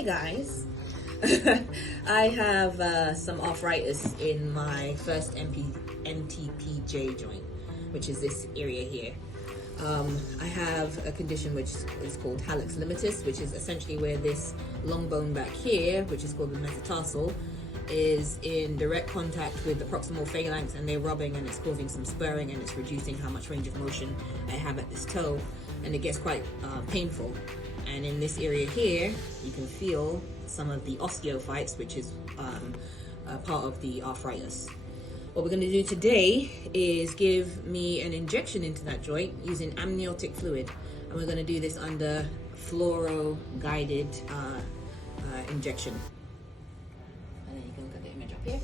Hey guys, I have some arthritis in my first NTPJ joint, which is this area here. I have a condition which is called hallux limitus, which is essentially where this long bone back here, which is called the metatarsal, is in direct contact with the proximal phalanx, and they're rubbing, and it's causing some spurring, and it's reducing how much range of motion I have at this toe, and it gets quite painful. And in this area here, you can feel some of the osteophytes, which is part of the arthritis. What we're going to do today is give me an injection into that joint using amniotic fluid, and we're going to do this under fluoro-guided injection. And then you can look at the image up here.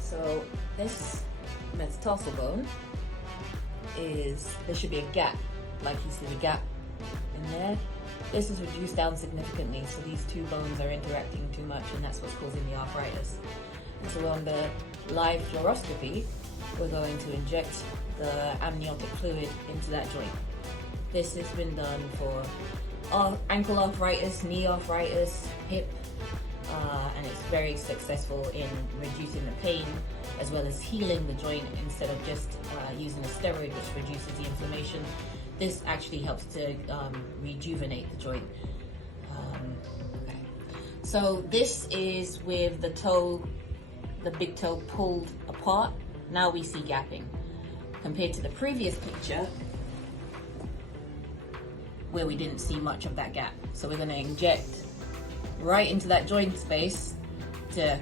So this metatarsal bone there should be a gap, like you see the gap in there. This is reduced down significantly, so these two bones are interacting too much, and that's what's causing the arthritis. And so on the live fluoroscopy, we're going to inject the amniotic fluid into that joint. This has been done for ankle arthritis, knee arthritis, hip, and it's very successful in reducing the pain as well as healing the joint instead of just using a steroid, which reduces the inflammation. This actually helps to rejuvenate the joint. Okay. So this is with the toe, the big toe pulled apart. Now we see gapping compared to the previous picture where we didn't see much of that gap. So we're going to inject right into that joint space to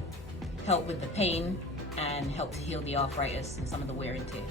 help with the pain and help to heal the arthritis and some of the wear and tear.